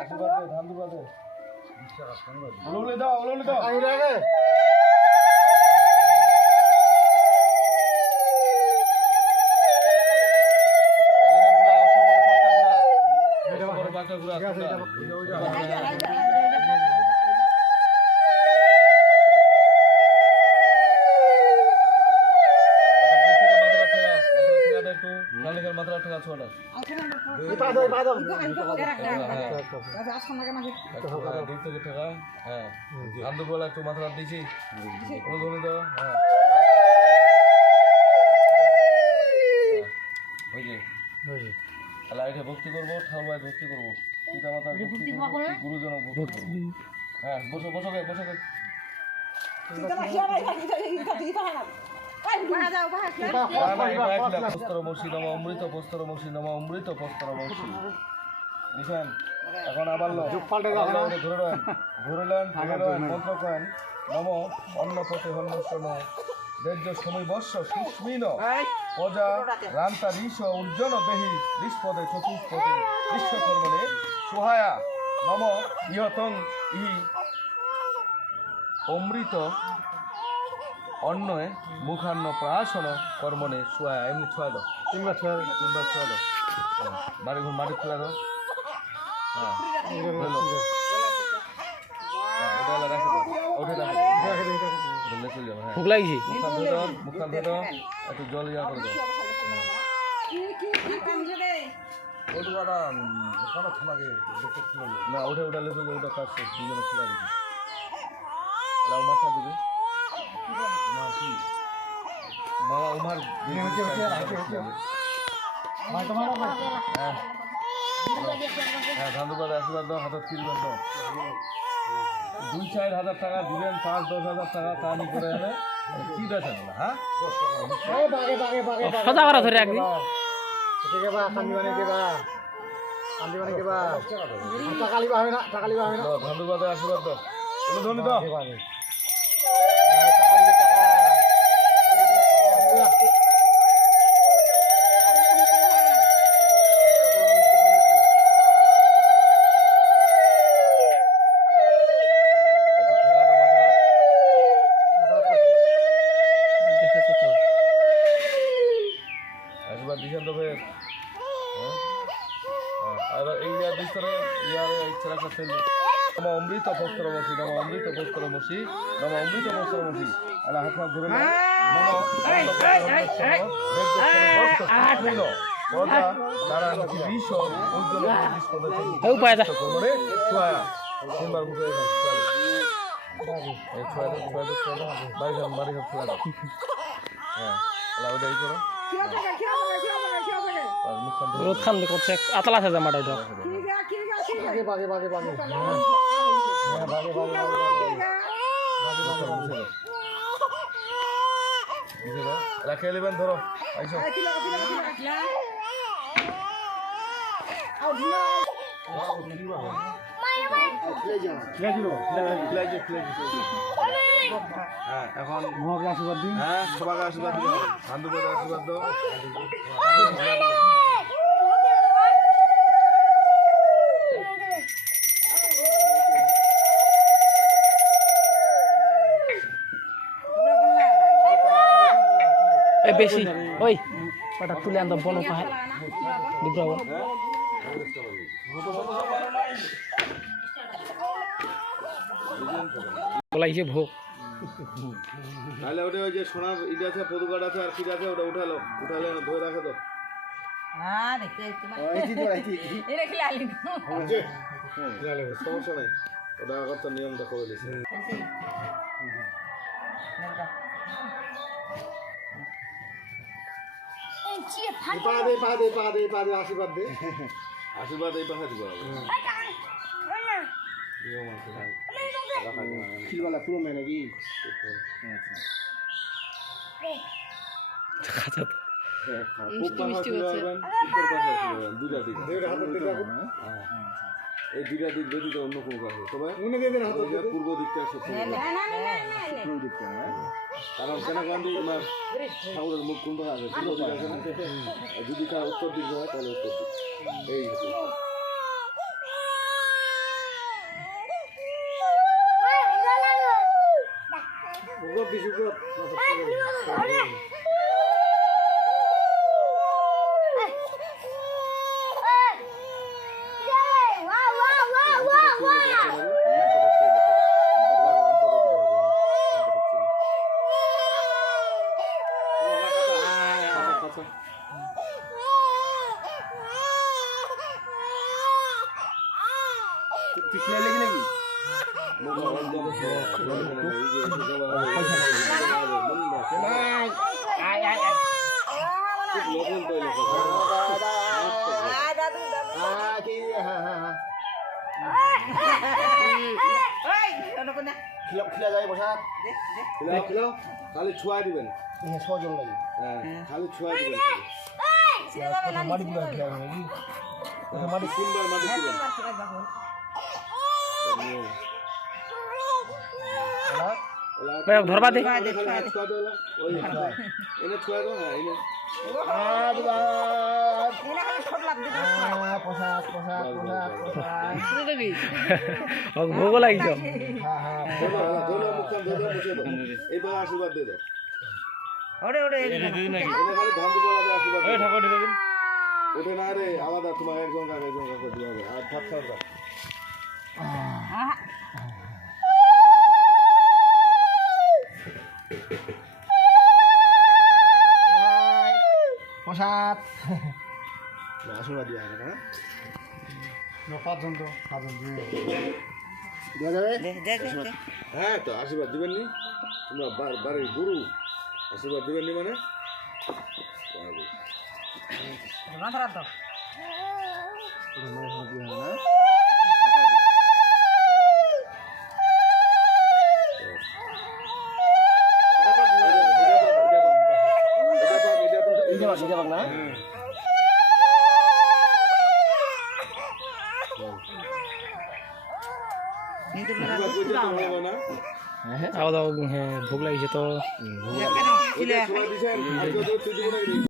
আশীর্বাদ ধান দুবা দে ওললে দাও আন্দোলন একটু মাথা দিয়েছি লাইটে ভক্তি করবো ঠাকুর ভক্তি করবো পিতা মাতা গুরুজন ভক্তি হ্যাঁ বসো পস্তরমর্ষি নম অমৃত পস্তরমর্ষি নম অমৃত পস্তরমর্ষি লিখেন এখন আবার ধরলেন মন্ত্র করেন নম অন্নপথে হন্যস্বন বেদ্য সময় বর্ষ সুস্মিন প্রজা রান্তা ঋষ উজ্জন দেহি নিষ্পদে চতুষ্পদে বিশ্বকর্মণে সোহায়া নম ইহতং ইহি অমৃত অন্নয়ে মুখান্ন প্রাসন কর্মণে সোহায়া এমনি ছোয়া দাও তিনবার ছোয়া দাও বাড়ি ঘর মাটি খোলা দাও হ্যাঁ ভোক লাগছে মুখান ধরো একটু জল ইয়া করে দাও না ওঠে ওটা লেগে ওটা কাজ করছে দুজনে খোলা দিবি লাউ মাথা দিবি মামা উমার হ্যাঁ ধান্দুবাদ আশীর্বাদ দাও হাতের তিরবার দাও 2-4 হাজার টাকা দিবেন 5-10 হাজার টাকা তা নি করে এনে কি দেখেন না হ্যাঁ সদা করা ধরে একদিন ধান্দুবাদে আশীর্বাদ দাও ধনী দাও আশীর্বাদ দিয়েছেন তো ফের আর এই বিস্তরে ইয়ারে ইচ্ছা রাখা ফেলবে নম অমৃত পস্তরমসি নম অমৃত পস্তরমসি নম অমৃত পস্তরমসি আল্লাহ হাত হাত ধরে তিনবার মুখে বাড়ি খোলা দাও হ্যাঁ ওটাই করো রোদ খান করছে আতলা আছে জামাটা এটা রাখে নেবেন ধরো আইসো হ্যাঁ এখন আশীর্বাদ দিন হ্যাঁ সবাইকে আশীর্বাদ দিন বান্ধবীর আশীর্বাদ দাও বেশি ওই ওটা তুলে আনতো বন পাহাড় দুপুর বলাইছে ভোগ তাহলে ওটা ওই যে সোনার ইটা আছে পদুকাট আছে আর কি আছে ওটা উঠালে ধরে রাখো তো সমস্যা নাই ওটা আবার তো নিয়মটা করে দিচ্ছে আশীর্বাদ দে আশীর্বাদ এই পাখা দিব খিলওয়ালা পুরো মেয়ে নাকি এই দুইটা দিক ব্যতীত অন্য কোনো কাজ তবে পূর্ব দিকটা পূর্ব দিকটা কারণ কেন ঠাকুরের মুখ কোনটা আছে পূর্ব দিক আছে না যদি তার উত্তর দিক হয় তাহলে উত্তর দিক এই সুব্রত দি সুব্রত ঠিক না লেগে নাকি খালি ছুয়া দিবেন খালি ছুয়া দিবেন মাটি তিনবার মাটি দিবেন ধরবা দে ভোগ লাগিছ এইবার আশীর্বাদ দিয়ে দাও ওটা না রে আলাদা তোমার একজন কাকা দিতে হবে আর ভাত খাওয়া যাও প্রসাদ আশীর্বাদ দিয়া হ্যাঁ হ্যাঁ তো আশীর্বাদ দিবেন নি তোমরা বাড়ির গুরু আশীর্বাদ দিবেন নি মানে ভোগ লাগিছে তো